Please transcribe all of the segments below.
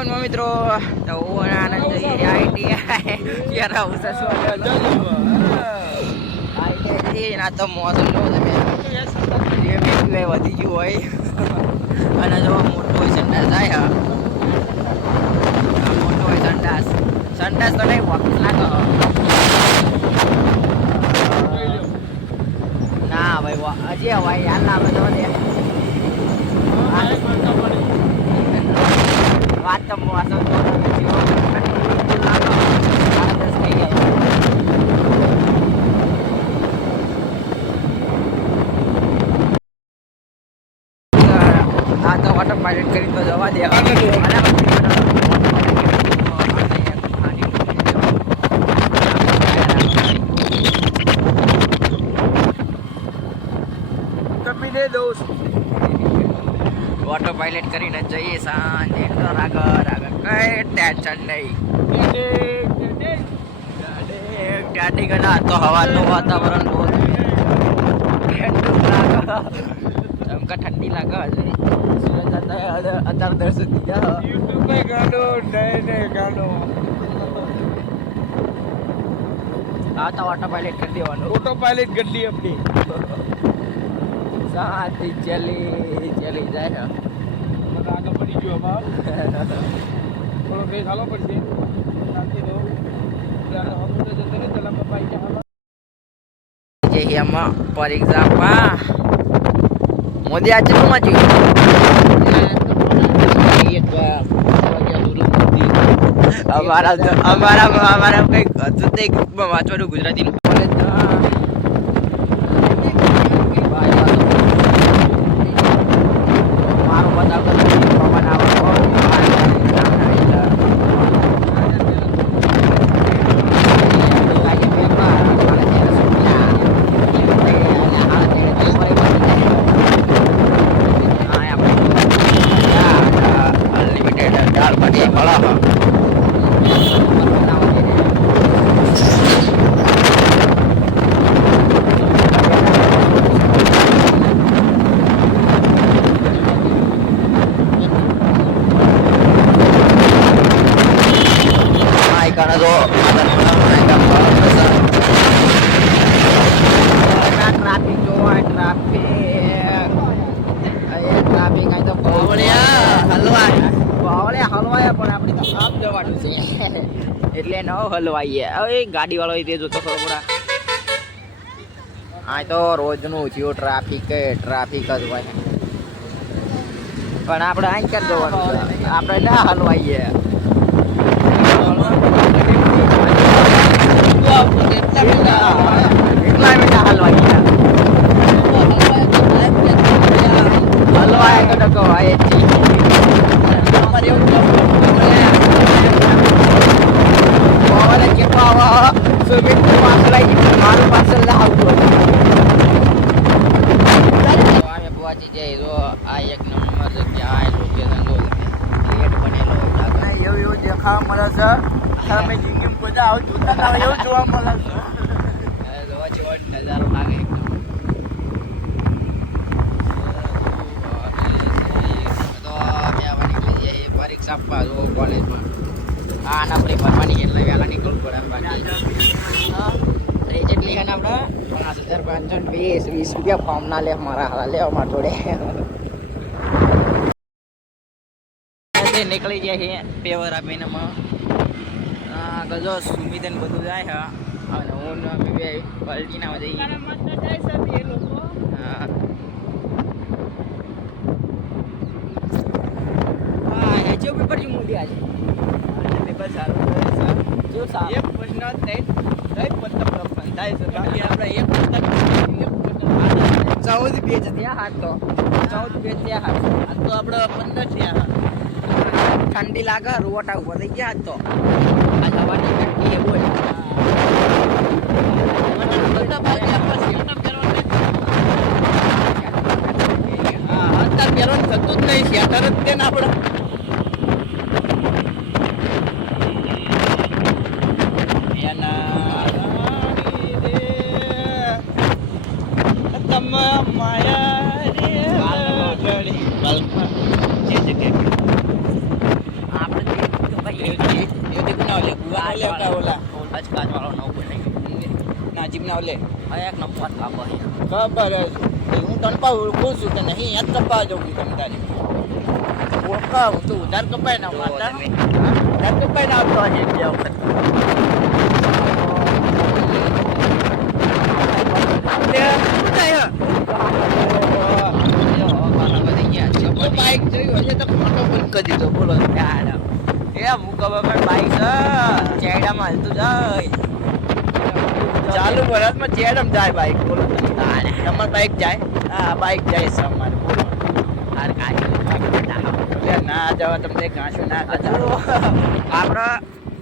મિત્રો તો આનંદ જોઈએ આઈટીઆઈ યાર આઈટીઆઈ ના તો મોસમ જો તમે વધી ગયું હોય અને જો મોટો હોય સંડાસ થાય મોટો હોય સંડાસ સંડાસ તો નહીં વખત લાગે ના ભાઈ હજી હવાય યાર લાવે તો દે વાત તો મોસમ તો આ તો વોટર પાયલટ કરી તો જવા દે વોટર પાયલટ કરીને જઈએ સાંજે આગળ આગળ કઈ ટેન્શન નહીં ગાડી ગણા તો હવાનું વાતાવરણ બહુ ઠંડી લાગે અત્યારે દર્શન હા તો ઓટો પાયલટ કરી દેવાનું ઓટો પાયલટ કરી દઈએ આપણી શાંતિ ચલી જાય આગળ પડી ગયો બાપ થોડો ફેસ હાલો પડશે શાંતિ રહો એમાં પરીક્ષા મોદી આજે શું વાંચ્યું અમારા કંઈક હતું તે ગ્રુપમાં વાંચવાનું ગુજરાતીનું કોલેજ મારો બતાવતો પવન આવતો એટલે ન હલવાઈએ હવે ગાડી વાળો તે જોતો ખરો પડા આ તો રોજનું થયું ટ્રાફિક જ હોય પણ આપણે અહીં ક્યાં જવાનું આપણે ના હલવાઈએ એટલા મિનિટ હલવાઈએ હલવાય તો ટકો હોય મારું પાર્સલ આવતું અમે પહોંચી જાય તો આ એક નંબર જગ્યા લોકેશન લેટ બનેલો એવું દેખાવા મળે છે તમે જિંદગી બધા આવતું એવું જોવા મળે છે નજારો લાગે પરીક્ષા આપવા જો કોલેજમાં આ નંબરે ભરવાની એટલે વહેલા નીકળવું પડે જેટલી છે ને આપણે 50,520 રૂપિયા ફોર્મ ના લે મારા હારા લે અમારા જોડે નીકળી જાય છે પેવર આપીને આગળ જો સુમિતન બધું જાય છે અને હું બે પલટી ના જઈએ હા જો પેપર જો મૂડી આજે પેપર સારું જો સારું એક પ્રશ્ન દઈ પત્તમ લખવાનું થાય છે બાકી આપણે એક પત્તમ 14 પેજ ત્યાં હાથ તો 14 પેજ ત્યાં હાથ આ તો આપણે 15 થયા ઠંડી લાગે રોટા ઉપર થઈ ગયા તો આ હવાની ઠંડી એ બોલ અત્યારે પહેરવાનું થતું જ નહીં શેટર જ તે ને આપણે માયા રે ગળી જે જગ્યાએ આપણે જીમના ઓલે હવે એક નંબર કાપો અહીંયા ખબર જ હું તને પાઉં ઓળખું છું કે નહીં યાદ કપા જવું તમે તારી ઓળખાવ તું ઉધાર કપાય ના મારતા તમે. ઉધાર કપાય ના આપતો હશે બે વખત બાઈક જોયું હશે તો ફોટો બંધ કરી દીધો બોલો એ મુકવા પર બાઈક છે ચેડામાં હાલતું જાય ચાલુ વરસમાં ચેડમ જાય બાઈક બોલો તમાર બાઈક જાય હા બાઈક જાય છે અમારે બોલો હાર કાઢી એટલે ના જવા તમને ઘાસું ના કરતા આપણે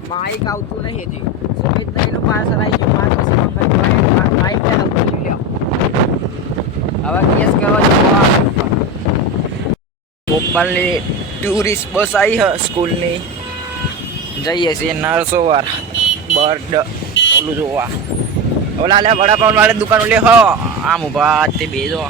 માઇક આવતું નહીં હજી સુમિત નહીં પાર્સલ આવી ગયું મારે પછી મંગાવ્યું માઇક ને આવતું નહીં લ્યો હવે કેસ કરવા જવા ભોપાલની ટુરિસ્ટ બસ આવી હ સ્કૂલની જઈએ છીએ નરસોવાર બર્ડ ઓલું જોવા ઓલા લે વડાપાઉં વાળી દુકાન લે હો આમ ઉભા તે બે જો